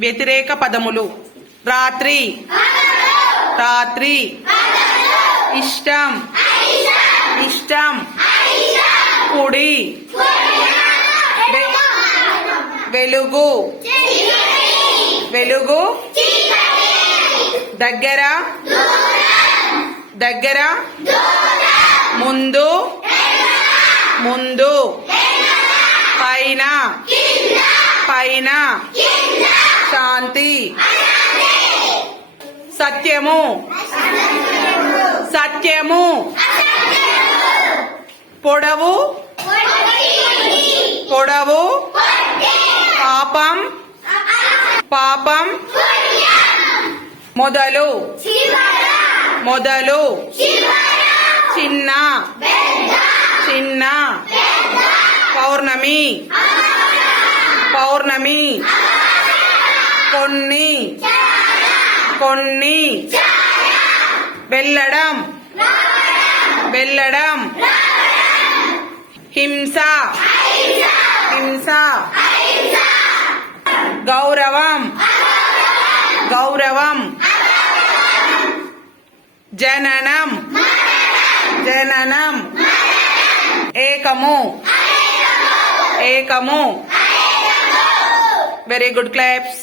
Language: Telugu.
వ్యతిరేక పదములు. రాత్రి, రాత్రి. ఇష్టం, ఇష్టం. కుడి, వెలుగు, వెలుగు. దగ్గర, దగ్గర. ముందు, ముందు. పైన, పైన. శాంతి. సత్యము, సత్యము. పొడవు, పొడవు. పాపం, పాపం. మొదలు, మొదలు. చిన్న, చిన్న. పౌర్ణమి, పౌర్ణమి. కొన్ని, కొన్ని. వెళ్ళడం, వెళ్ళడం. హింస, హింస. గౌరవం, గౌరవం. జననం, జననం. ఏకము, ఏకము. Very good, claps.